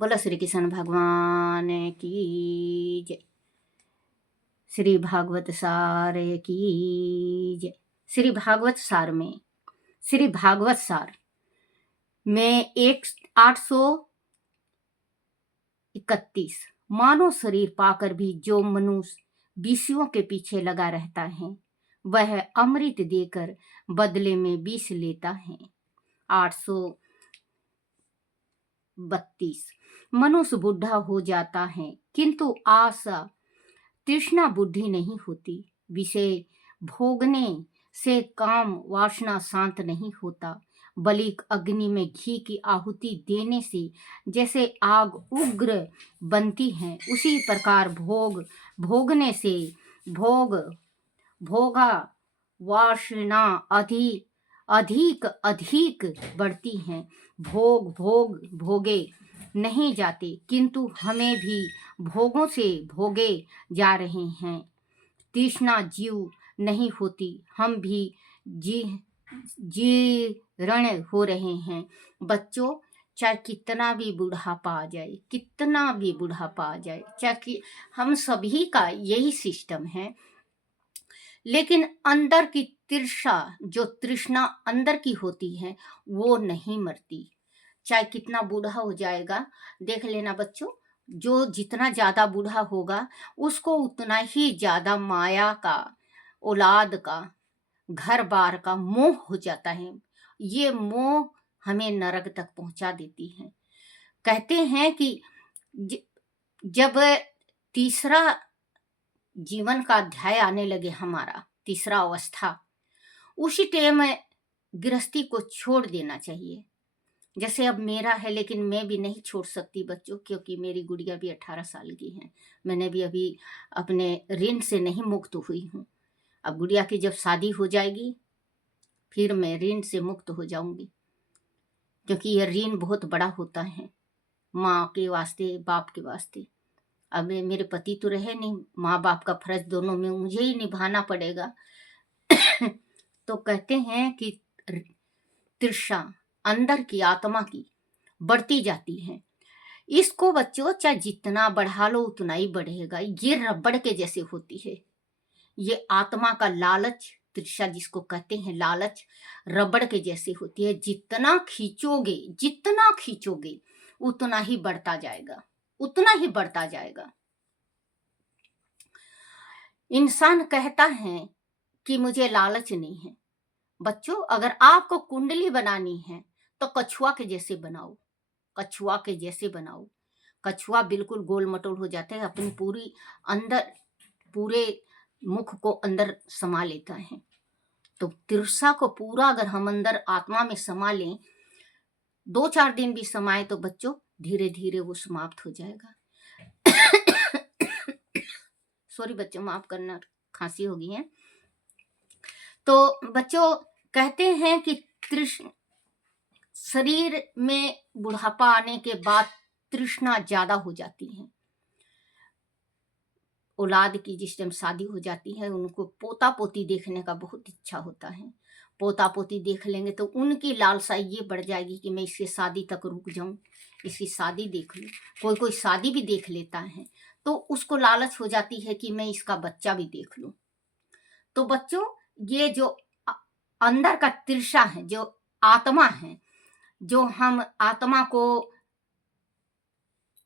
बोलो श्री कृष्ण भगवान की जय। श्री भागवत सार की जय। श्री भागवत सार में श्री भागवत सार में 831 मानव शरीर पाकर भी जो मनुष्य विषयों के पीछे लगा रहता है वह अमृत देकर बदले में विष लेता है। 832 मनुष्य बुढ़ा हो जाता है किंतु आशा तृष्णा बुद्धि नहीं होती। विषय भोगने से काम वासना शांत नहीं होता। बलिक अग्नि में घी की आहुति देने से जैसे आग उग्र बनती है उसी प्रकार भोगने से भोगा वासना अधिक अधिक बढ़ती हैं। भोगे नहीं जाते किंतु हमें भी भोगों से भोगे जा रहे हैं। तृष्णा जीव नहीं होती, हम भी जीर्ण हो रहे हैं। बच्चों, चाहे कितना भी बुढ़ापा आ जाए, कितना भी बुढ़ापा आ जाए, चाहे कि हम सभी का यही सिस्टम है, लेकिन अंदर की तृष्णा अंदर की होती है वो नहीं मरती। चाहे कितना बूढ़ा हो जाएगा, देख लेना बच्चों, जो जितना ज्यादा बूढ़ा होगा उसको उतना ही ज्यादा माया का, औलाद का, घर बार का मोह हो जाता है। ये मोह हमें नरक तक पहुंचा देती है। कहते हैं कि जब तीसरा जीवन का अध्याय आने लगे, हमारा तीसरा अवस्था, उसी टाइम गृहस्थी को छोड़ देना चाहिए। जैसे अब मेरा है, लेकिन मैं भी नहीं छोड़ सकती बच्चों, क्योंकि मेरी गुड़िया भी 18 साल की है। मैंने भी अभी अपने ऋण से नहीं मुक्त हुई हूँ। अब गुड़िया की जब शादी हो जाएगी फिर मैं ऋण से मुक्त हो जाऊंगी, क्योंकि यह ऋण बहुत बड़ा होता है, माँ के वास्ते, बाप के वास्ते। अब मेरे पति तो रहे नहीं, माँ बाप का फर्ज दोनों में मुझे ही निभाना पड़ेगा। तो कहते हैं कि तृष्णा अंदर की आत्मा की बढ़ती जाती है। इसको बच्चों चाहे जितना बढ़ा लो उतना ही बढ़ेगा। ये रबड़ के जैसे होती है। ये आत्मा का लालच, तृष्णा जिसको कहते हैं, लालच रबड़ के जैसे होती है। जितना खींचोगे उतना ही बढ़ता जाएगा, उतना ही बढ़ता जाएगा। इंसान कहता है कि मुझे लालच नहीं है। बच्चों, अगर आपको कुंडली बनानी है तो कछुआ के जैसे बनाओ, कछुआ के जैसे बनाओ। कछुआ बिल्कुल गोल मटोल हो जाता है, अपनी पूरी अंदर, पूरे मुख को अंदर समा लेता है। तो तिरसा को पूरा अगर हम अंदर आत्मा में समा लें, 2-4 दिन भी समाये तो बच्चों धीरे धीरे वो समाप्त हो जाएगा। सॉरी बच्चों, माफ करना, खांसी हो गई है। तो बच्चों कहते हैं कि शरीर में बुढ़ापा आने के बाद तृष्णा ज्यादा हो जाती है। औलाद की जिस टाइम शादी हो जाती है, उनको पोता पोती देखने का बहुत इच्छा होता है। पोता पोती देख लेंगे तो उनकी लालसा ये बढ़ जाएगी कि मैं इसकी शादी तक रुक जाऊं, इसकी शादी देख लूं। कोई कोई शादी भी देख लेता है तो उसको लालच हो जाती है कि मैं इसका बच्चा भी देख लूं। तो बच्चों, ये जो अंदर का तृषा है, जो आत्मा है, जो हम आत्मा को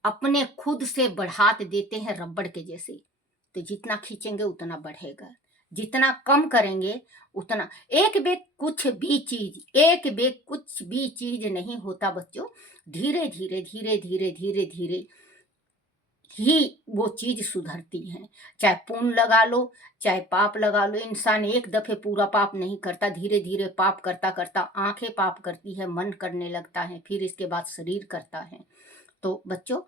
अपने खुद से बढ़ाते देते हैं रबड़ के जैसे, तो जितना खींचेंगे उतना बढ़ेगा, जितना कम करेंगे उतना। एक बेग कुछ भी चीज नहीं होता बच्चों। धीरे धीरे धीरे धीरे धीरे धीरे ही वो चीज सुधरती है। चाहे पुण्य लगा लो, चाहे पाप लगा लो। इंसान एक दफे पूरा पाप नहीं करता, धीरे धीरे पाप करता करता आंखें पाप करती है, मन करने लगता है, फिर इसके बाद शरीर करता है। तो बच्चों,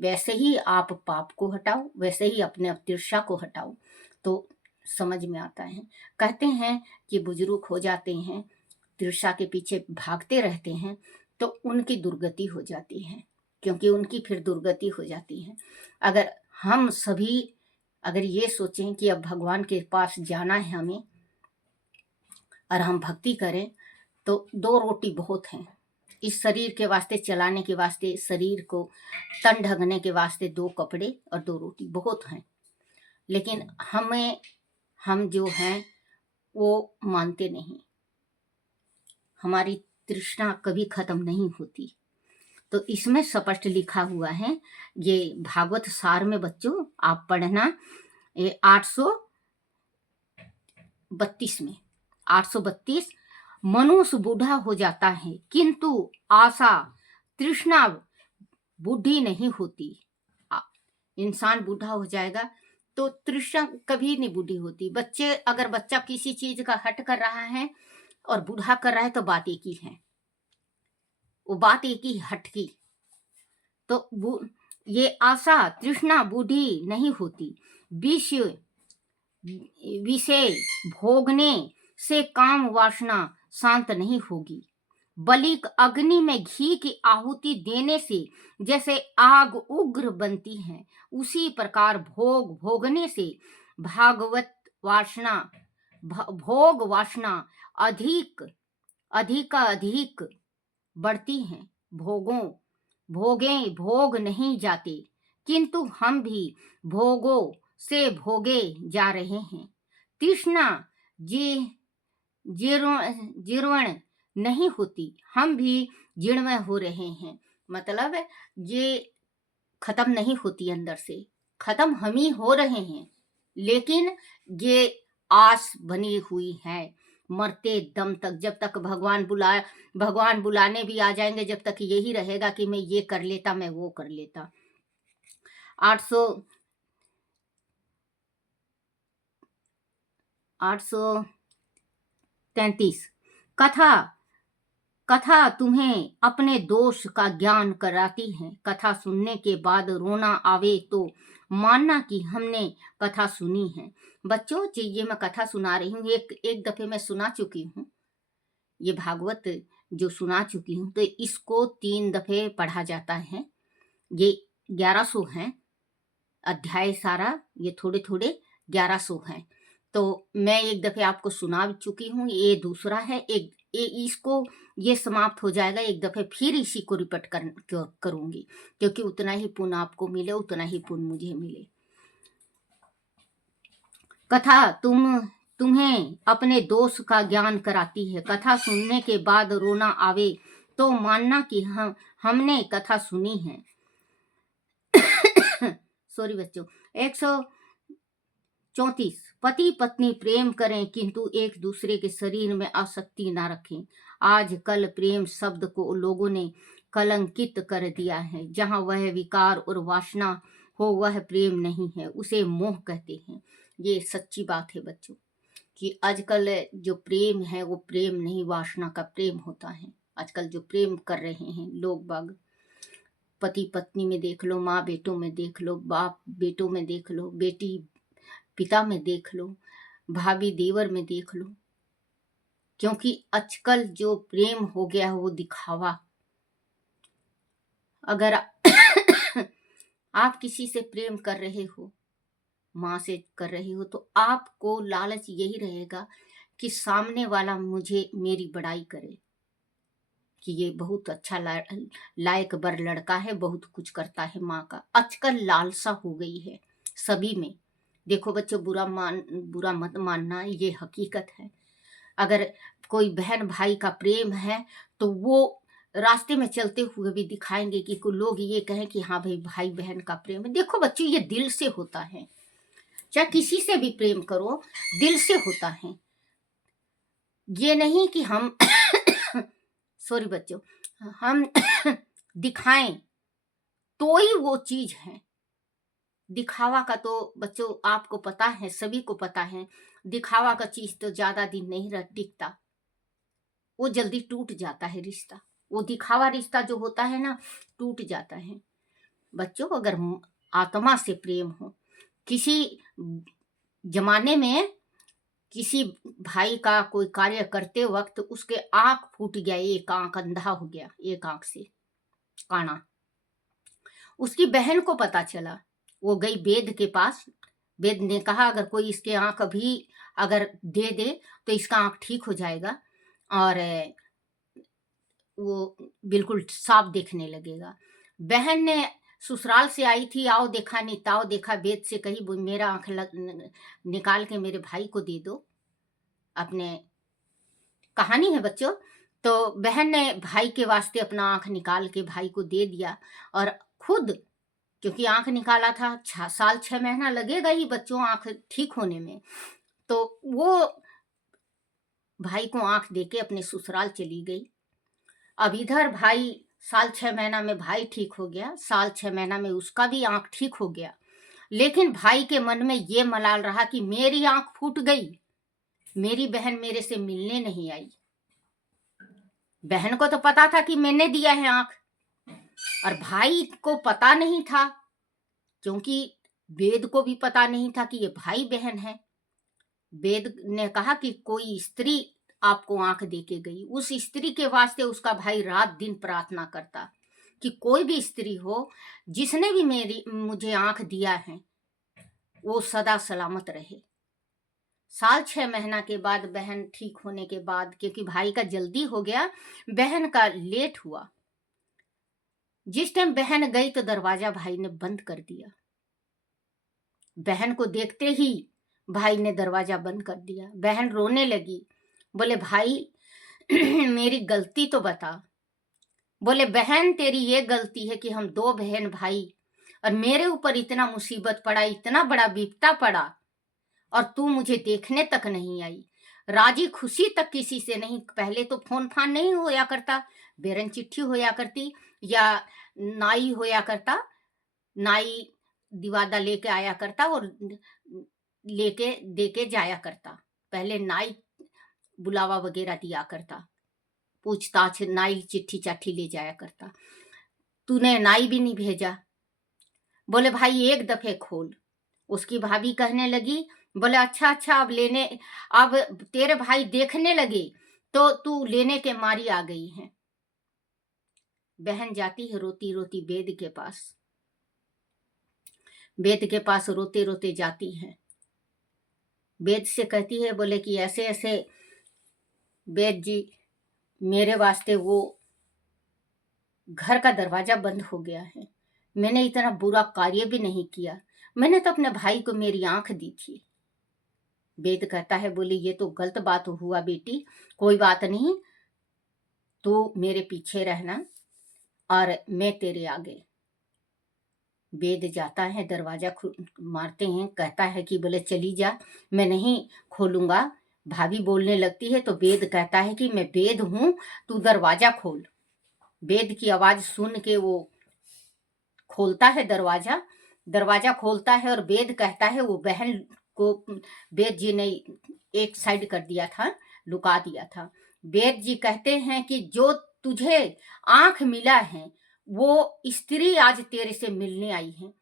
वैसे ही आप पाप को हटाओ, वैसे ही अपने तृषा को हटाओ, तो समझ में आता है। कहते हैं कि बुजुर्ग हो जाते हैं, तृषा के पीछे भागते रहते हैं, तो उनकी दुर्गति हो जाती है, क्योंकि उनकी फिर दुर्गति हो जाती है। अगर हम सभी अगर ये सोचें कि अब भगवान के पास जाना है हमें, और हम भक्ति करें, तो 2 रोटी बहुत हैं। इस शरीर के वास्ते, चलाने के वास्ते, शरीर को तन ढकने के वास्ते 2 कपड़े और 2 रोटी बहुत हैं। लेकिन हम जो हैं वो मानते नहीं। हमारी तृष्णा कभी खत्म नहीं होती। तो इसमें स्पष्ट लिखा हुआ है, ये भागवत सार में बच्चों आप पढ़ना, ये 832 में 832, मनुष्य बूढ़ा हो जाता है किंतु आशा तृष्णा बूढ़ी नहीं होती। इंसान बूढ़ा हो जाएगा तो तृष्णा कभी नहीं बूढ़ी होती। अगर बच्चा किसी चीज का हट कर रहा है और बूढ़ा कर रहा है तो बात एक ही है, वो बात एक ही, हट की। तो ये आशा तृष्णा बूढ़ी नहीं होती। विषय भोगने से काम वासना शांत नहीं होगी। बलिक अग्नि में घी की आहुति देने से जैसे आग उग्र बनती है, उसी प्रकार भोगने से भोग वासना अधिक बढ़ती है। भोग नहीं जाते, किंतु हम भी भोगों से भोगे जा रहे हैं। तृष्णा जीर्ण नहीं होती, हम भी जीर्ण हो रहे हैं। मतलब ये खत्म नहीं होती, अंदर से खत्म हम ही हो रहे हैं, लेकिन ये आस बनी हुई है मरते दम तक। जब तक भगवान बुलाने भी आ जाएंगे, जब तक यही रहेगा कि मैं ये कर लेता, मैं वो कर लेता। 833 कथा तुम्हें अपने दोष का ज्ञान कराती है। कथा सुनने के बाद रोना आवे तो मानना कि हमने कथा सुनी है। बच्चों जी, ये मैं कथा सुना रही हूँ, एक दफे मैं सुना चुकी हूँ, ये भागवत जो सुना चुकी हूँ, तो इसको 3 दफे पढ़ा जाता है। ये 1100 हैं अध्याय सारा, ये थोड़े थोड़े 1100 हैं। तो मैं एक दफे आपको सुना चुकी हूँ, ये दूसरा है। इसको ये समाप्त हो जाएगा, एक दफे फिर इसी को रिपीट करूंगी, क्योंकि उतना ही पुण्य आपको मिले, उतना ही पुण्य मुझे मिले। कथा तुम्हें अपने दोष का ज्ञान कराती है। कथा सुनने के बाद रोना आवे तो मानना कि हमने कथा सुनी है। सॉरी बच्चों। 134 पति पत्नी प्रेम करें किंतु एक दूसरे के शरीर में आसक्ति ना रखें। आजकल प्रेम शब्द को लोगों ने कलंकित कर दिया है। जहां वह विकार और वासना हो वह प्रेम नहीं है, उसे मोह कहते हैं। ये सच्ची बात है बच्चों, कि आजकल जो प्रेम है वो प्रेम नहीं, वासना का प्रेम होता है। आजकल जो प्रेम कर रहे हैं लोग बाग, पति पत्नी में देख लो, माँ बेटों में देख लो, बाप बेटों में देख लो, बेटी पिता में देख लो, भाभी देवर में देख लो। क्योंकि आजकल जो प्रेम हो गया है वो दिखावा। अगर आप किसी से प्रेम कर रहे हो, माँ से कर रहे हो, तो आपको लालच यही रहेगा कि सामने वाला मेरी बड़ाई करे, कि ये बहुत अच्छा लायक बर लड़का है, बहुत कुछ करता है माँ का। आजकल लालसा हो गई है सभी में। देखो बच्चों, बुरा मत मानना, ये हकीकत है। अगर कोई बहन भाई का प्रेम है तो वो रास्ते में चलते हुए भी दिखाएंगे कि लोग ये कहें कि हाँ भाई, भाई बहन का प्रेम है। देखो बच्चों, ये दिल से होता है। चाहे किसी से भी प्रेम करो, दिल से होता है। ये नहीं कि हम सॉरी बच्चों, हम दिखाएं तो ही वो चीज है। दिखावा का तो बच्चों आपको पता है, सभी को पता है, दिखावा का चीज तो ज्यादा दिन नहीं टिकता, वो जल्दी टूट जाता है रिश्ता। वो दिखावा रिश्ता जो होता है ना, टूट जाता है। बच्चों, अगर आत्मा से प्रेम हो, किसी जमाने में किसी भाई का कोई कार्य करते वक्त उसके आंख फूट गया, एक आंख अंधा हो गया, एक आंख से काना। उसकी बहन को पता चला, वो गई वेद के पास। वेद ने कहा अगर कोई इसके आंख अभी अगर दे दे तो इसका आंख ठीक हो जाएगा। और वो बिल्कुल साफ देखने लगेगा। बहन ने ससुराल से आई थी, आओ देखा नहीं ताओ देखा, बेद से कही मेरा आंख निकाल के मेरे भाई को दे दो। अपने कहानी है बच्चों। तो बहन ने भाई के वास्ते अपना आंख निकाल के भाई को दे दिया, और खुद, क्योंकि आंख निकाला था, 6 साल 6 महीना लगेगा ही बच्चों आंख ठीक होने में, तो वो भाई को आंख देके अपने ससुराल चली गई। अब इधर भाई, साल 6 महीना में भाई ठीक हो गया, साल 6 महीना में उसका भी आंख ठीक हो गया। लेकिन भाई के मन में ये मलाल रहा कि मेरी आंख फूट गई, मेरी बहन मेरे से मिलने नहीं आई। बहन को तो पता था कि मैंने दिया है आंख, और भाई को पता नहीं था, क्योंकि वेद को भी पता नहीं था कि ये भाई बहन है। वेद ने कहा कि कोई स्त्री आपको आंख दे के गई। उस स्त्री के वास्ते उसका भाई रात दिन प्रार्थना करता कि कोई भी स्त्री हो, जिसने भी मुझे आंख दिया है, वो सदा सलामत रहे। साल 6 महीना के बाद बहन ठीक होने के बाद, क्योंकि भाई का जल्दी हो गया, बहन का लेट हुआ। जिस टाइम बहन गई तो दरवाजा भाई ने बंद कर दिया। बहन को देखते ही भाई ने दरवाजा बंद कर दिया। बहन रोने लगी, बोले भाई मेरी गलती तो बता। बोले बहन तेरी ये गलती है कि हम 2 बहन भाई, और मेरे ऊपर इतना मुसीबत पड़ा, इतना बड़ा विपदा पड़ा, और तू मुझे देखने तक नहीं आई, राजी खुशी तक किसी से नहीं। पहले तो फोन फान नहीं होया करता, बेरन चिट्ठी होया करती, या नाई होया करता, नाई दिवादा लेके आया करता और लेके देके जाया करता। पहले नाई बुलावा वगैरह दिया करता, पूछताछ, नाई चिट्ठी चाठी ले जाया करता। तूने नाई भी नहीं भेजा। बोले भाई एक दफे खोल। उसकी भाभी कहने लगी, बोले अच्छा अच्छा, अब तेरे भाई देखने लगे तो तू लेने के मारी आ गई है। बहन जाती है रोती रोती वेद के पास। वेद के पास रोते रोते जाती है। वेद से कहती है, बोले कि ऐसे ऐसे वेद जी, मेरे वास्ते वो घर का दरवाजा बंद हो गया है। मैंने इतना बुरा कार्य भी नहीं किया, मैंने तो अपने भाई को मेरी आंख दी थी। वेद कहता है, बोली ये तो गलत बात हुआ बेटी, कोई बात नहीं, तू मेरे पीछे रहना और मैं तेरे आगे। वेद जाता है, दरवाजा मारते हैं, कहता है कि बोले चली जा, मैं नहीं खोलूंगा। भाभी बोलने लगती है तो वेद कहता है कि मैं वेद हूं, तू दरवाजा खोल। वेद की आवाज सुन के वो खोलता है दरवाजा। दरवाजा खोलता है और वेद कहता है, वो बहन को वेद जी ने एक साइड कर दिया था, लुका दिया था। वेद जी कहते हैं कि जो तुझे आंख मिला है, वो स्त्री आज तेरे से मिलने आई है।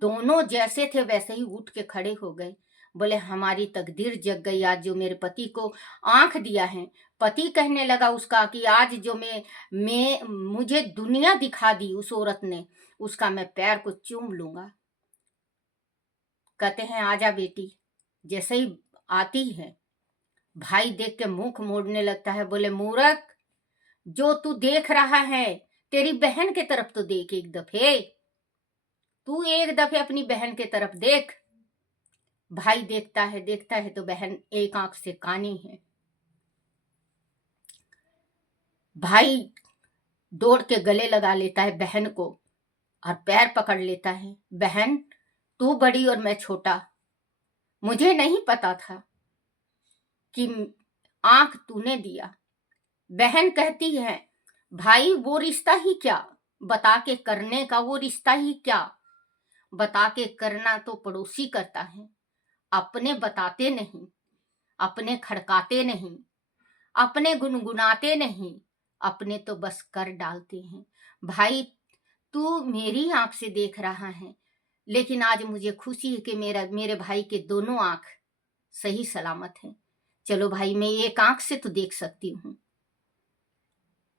दोनों जैसे थे वैसे ही उठ के खड़े हो गए। बोले हमारी तकदीर जग गई, आज जो मेरे पति को आंख दिया है। पति कहने लगा उसका कि आज जो मैं मुझे दुनिया दिखा दी उस औरत ने, उसका मैं पैर को चूम लूंगा। कहते हैं आजा बेटी। जैसे ही आती है, भाई देख के मुख मोड़ने लगता है। बोले मूर्ख, जो तू देख रहा है, तेरी बहन के तरफ तो देख एक दफे, तू एक दफे अपनी बहन के तरफ देख। भाई देखता है तो बहन एक आंख से कानी है। भाई दौड़ के गले लगा लेता है बहन को और पैर पकड़ लेता है। बहन तू बड़ी और मैं छोटा, मुझे नहीं पता था कि आंख तूने दिया। बहन कहती है, भाई वो रिश्ता ही क्या, बता के करने का वो रिश्ता ही क्या। बता के करना तो पड़ोसी करता है, अपने बताते नहीं, अपने खड़काते नहीं, अपने गुनगुनाते नहीं, अपने तो बस कर डालते हैं। भाई तू मेरी आंख से देख रहा है, लेकिन आज मुझे खुशी है कि मेरे भाई के दोनों आंख सही सलामत हैं। चलो भाई, मैं एक आंख से तो देख सकती हूँ।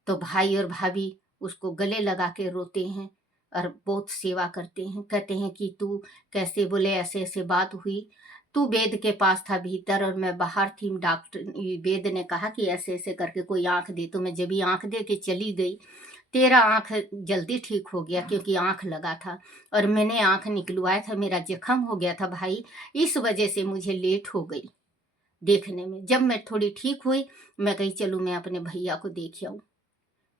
तो भाई और भाभी उसको गले लगा के रोते हैं और बहुत सेवा करते हैं। कहते हैं कि तू कैसे, बोले ऐसे ऐसे बात हुई, तू वेद के पास था भीतर और मैं बाहर थी। डॉक्टर वेद ने कहा कि ऐसे ऐसे करके कोई आंख दे, तो मैं जब भी आंख दे के चली गई, तेरा आंख जल्दी ठीक हो गया क्योंकि आंख लगा था और मैंने आंख निकलवाया था, मेरा जख्म हो गया था भाई, इस वजह से मुझे लेट हो गई देखने में। जब मैं थोड़ी ठीक हुई, मैं कही चलूँ मैं अपने भैया को देख आऊँ,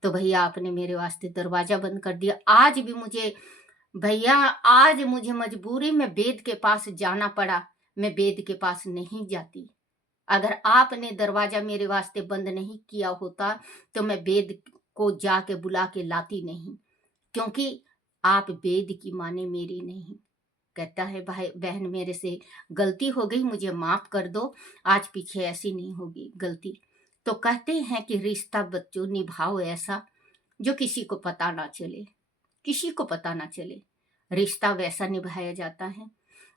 तो भैया आपने मेरे वास्ते दरवाजा बंद कर दिया। आज भी मुझे भैया, आज मुझे मजबूरी में वेद के पास जाना पड़ा, मैं वेद के पास नहीं जाती। अगर आपने दरवाजा मेरे वास्ते बंद नहीं किया होता तो मैं वेद को जाके बुला के लाती नहीं, क्योंकि आप वेद की माने मेरी नहीं। कहता है भाई बहन मेरे से गलती हो गई, मुझे माफ कर दो, आज पीछे ऐसी नहीं होगी गलती। तो कहते हैं कि रिश्ता बच्चों निभाओ ऐसा जो किसी को पता ना चले, किसी को पता ना चले। रिश्ता वैसा निभाया जाता है।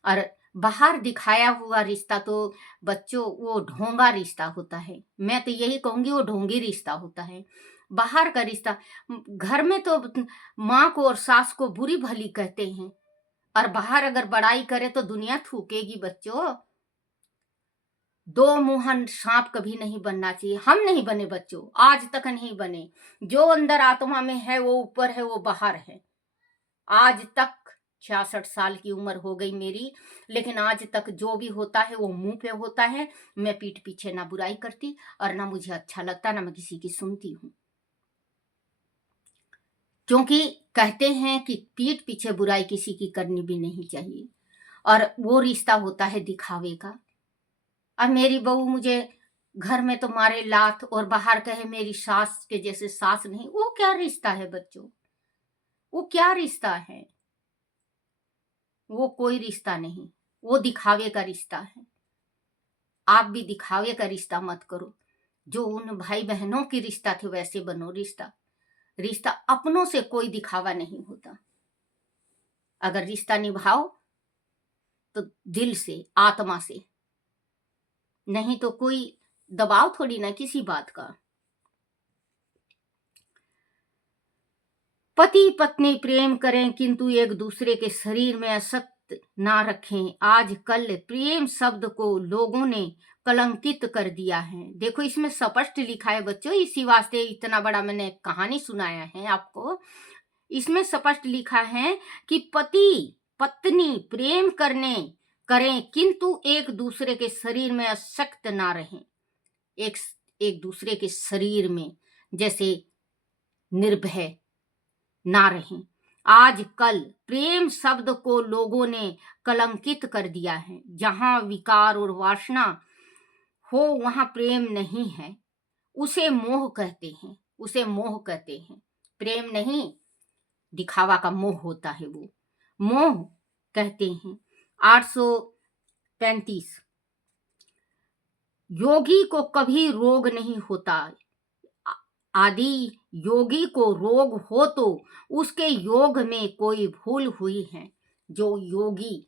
और बाहर दिखाया हुआ रिश्ता तो बच्चों वो ढोंगा रिश्ता होता है। मैं तो यही कहूंगी वो ढोंगी रिश्ता होता है। बाहर का रिश्ता, घर में तो माँ को और सास को बुरी भली कहते हैं, और बाहर अगर बड़ाई करे तो दुनिया थूकेगी बच्चों। दो मुंहन सांप कभी नहीं बनना चाहिए। हम नहीं बने बच्चों, आज तक नहीं बने। जो अंदर आत्मा में है वो ऊपर है, वो बाहर है। आज तक 66 साल की उम्र हो गई मेरी, लेकिन आज तक जो भी होता है वो मुंह पे होता है। मैं पीठ पीछे ना बुराई करती और ना मुझे अच्छा लगता, ना मैं किसी की सुनती हूँ, क्योंकि कहते हैं कि पीठ पीछे बुराई किसी की करनी भी नहीं चाहिए। और वो रिश्ता होता है दिखावे का। अब मेरी बहू मुझे घर में तो मारे लात और बाहर कहे मेरी सास के जैसे सास नहीं, वो क्या रिश्ता है बच्चों? वो क्या रिश्ता है? वो कोई रिश्ता नहीं, वो दिखावे का रिश्ता है। आप भी दिखावे का रिश्ता मत करो। जो उन भाई बहनों की रिश्ता थे वैसे बनो रिश्ता। रिश्ता अपनों से कोई दिखावा नहीं होता। अगर रिश्ता निभाओ तो दिल से, आत्मा से, नहीं तो कोई दबाव थोड़ी ना किसी बात का। पति पत्नी प्रेम करें किंतु एक दूसरे के शरीर में आसक्त ना रखें। आजकल प्रेम शब्द को लोगों ने कलंकित कर दिया है। देखो इसमें स्पष्ट लिखा है बच्चों, इसी वास्ते इतना बड़ा मैंने कहानी सुनाया है आपको। इसमें स्पष्ट लिखा है कि पति पत्नी प्रेम करें किंतु एक दूसरे के शरीर में आसक्त ना रहें। एक एक दूसरे के शरीर में जैसे निर्भय ना रहें। आजकल प्रेम शब्द को लोगों ने कलंकित कर दिया है। जहां विकार और वासना हो वहां प्रेम नहीं है, उसे मोह कहते हैं, उसे मोह कहते हैं। प्रेम नहीं, दिखावा का मोह होता है, वो मोह कहते हैं। 835 योगी को कभी रोग नहीं होता। आदि योगी को रोग हो तो उसके योग में कोई भूल हुई है। जो योगी,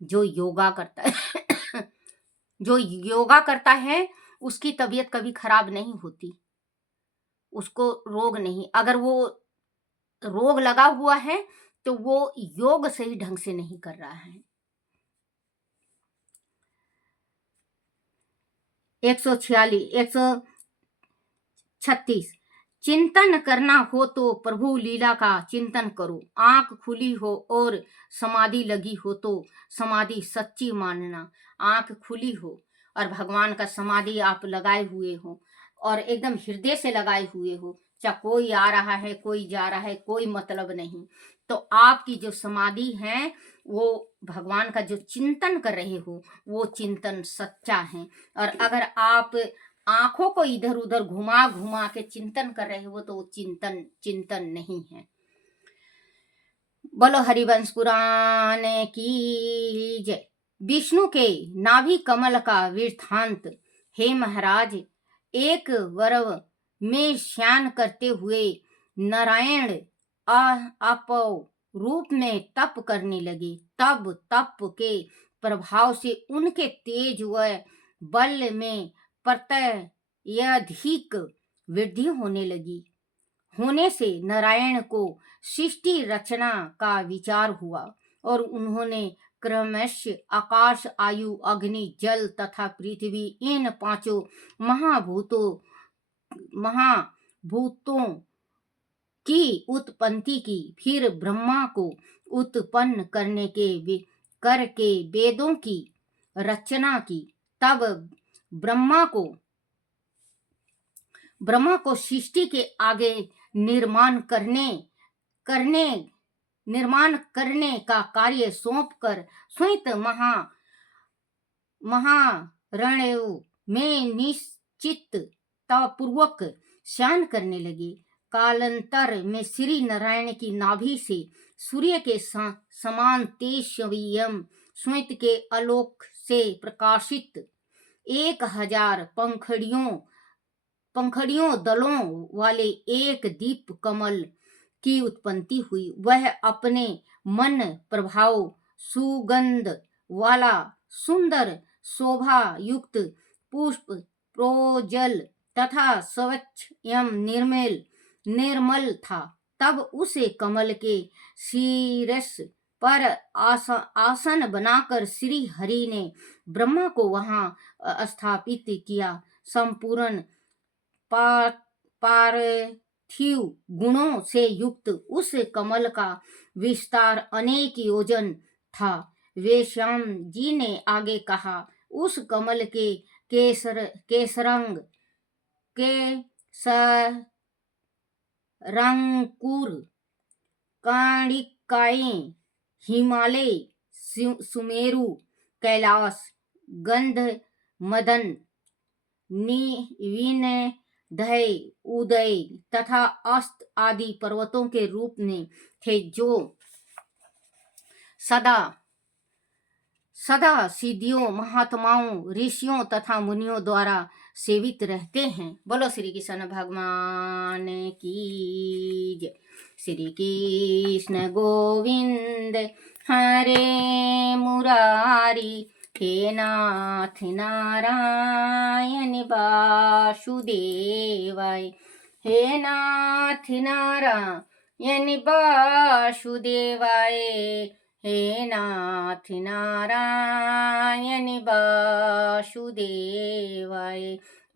जो योगा करता है जो योगा करता है उसकी तबीयत कभी खराब नहीं होती, उसको रोग नहीं। अगर वो रोग लगा हुआ है तो वो योग सही ढंग से नहीं कर रहा है। 136 चिंतन करना हो तो प्रभु लीला का चिंतन करो। आंख खुली हो और समाधि लगी हो तो समाधि सच्ची मानना। आंख खुली हो और भगवान का समाधि आप लगाए हुए हो और एकदम हृदय से लगाए हुए हो, चाहे कोई आ रहा है कोई जा रहा है कोई मतलब नहीं, तो आपकी जो समाधि है वो भगवान का जो चिंतन कर रहे हो वो चिंतन सच्चा है। और अगर आप आंखों को इधर उधर घुमा घुमा के चिंतन कर रहे हो तो वो चिंतन चिंतन नहीं है। बोलो हरिवंश पुराण की जय। विष्णु के नाभि कमल का वृत्तांत। हे महाराज, एक वर्व में शयन करते हुए नारायण अपौ रूप में तप करने लगे। तब तप के प्रभाव से उनके तेज व बल में प्रत्यधिक वृद्धि होने लगी। होने से नारायण को सृष्टि रचना का विचार हुआ और उन्होंने क्रमशः आकाश, आयु, अग्नि, जल तथा पृथ्वी, इन पांचों महाभूतों की उत्पत्ति की। फिर ब्रह्मा को उत्पन्न करके वेदों की रचना की। तब ब्रह्मा को सृष्टि के आगे निर्माण करने का कार्य सौंपकर स्वयं महारण्यों में निश्चिततापूर्वक शयन करने लगे। कालांतर में श्री नारायण की नाभि से सूर्य के समान तेजस्वी स्वयं के आलोक से प्रकाशित 1000 पंखड़ियों दलों वाले एक दीप कमल की उत्पत्ति हुई। वह अपने मन प्रभाव सुगंध वाला सुंदर शोभा युक्त पुष्प प्रोज्वल तथा स्वच्छ एवं निर्मल था। तब उस कमल के शीर्ष पर आसन बनाकर श्री हरि ने ब्रह्मा को वहां स्थापित किया। संपूर्ण पार्थिव गुणों से युक्त उस कमल का विस्तार अनेक योजन था। वेश्याम जी ने आगे कहा, उस कमल के केसरांकुर कणिकाएं हिमालय, सुमेरु, कैलाश, गंधमदन, विंध्य, उदय तथा अस्त आदि पर्वतों के रूप में थे, जो सदा सिद्धियों, महात्माओं, ऋषियों तथा मुनियों द्वारा सेवित रहते हैं। बोलो श्री कृष्ण भगवान की जय। श्री कृष्ण गोविंद हरे मुरारी, हे नाथ नारायण वासुदेवाय, हे नाथ नारायण वासुदेवाय, हे नाथ नारायण वासुदेवाय।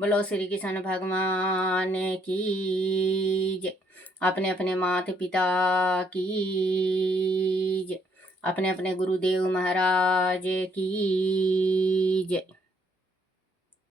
बोलो श्री कृष्ण भगवान की जय। अपने अपने माता पिता की जय, अपने अपने गुरुदेव महाराज की जय।